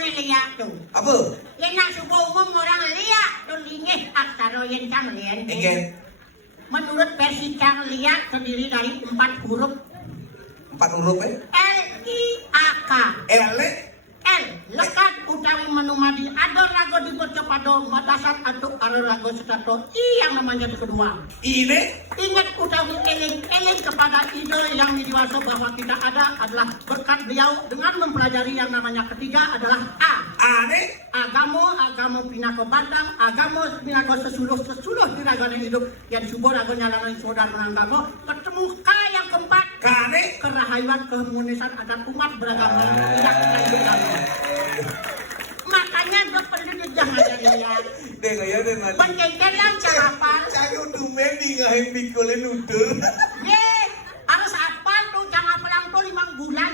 nih lihat tuh. Apa? Yang nak sebuah umum orang lihat tuh lingih aksara yang Kang Lian. Enggak. Menurut versi Kang Lian terdiri dari 4 huruf. 4 huruf L-I-A-K. L. L lekat utawi menumadi ada lagu dipercepado matasan atau ada lagu setato I yang namanya itu kedua. Ini Ingat utawi eling kepada ide yang dewasa bahwa kita ada adalah berkat beliau dengan mempelajari yang namanya ketiga adalah A. Ane Agama pinako batang, agama pinako sesuluh diragana hidup yang subur agama nyalakan saudara menanggamo ketemu K yang keempat Kane kerahayuan keharmonisan adat umat beragama tidak hidup kami. Makanya gue pendidik jangan lihat. Dengar ya dengan Pendidikan yang carapan. Cago dumen di ngahin pikulin udur. Ye, harus apa tuh jangan pelang tuh 5 bulan.